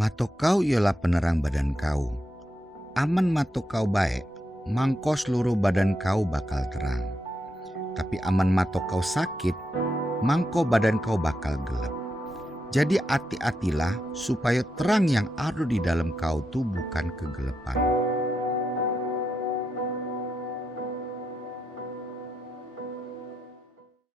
Mato kau ialah penerang badan kau. Aman mato kau baik, mangko seluruh badan kau bakal terang. Tapi aman mato kau sakit, mangko badan kau bakal gelap. Jadi hati-hatilah supaya terang yang ada di dalam kau tu bukan kegelapan.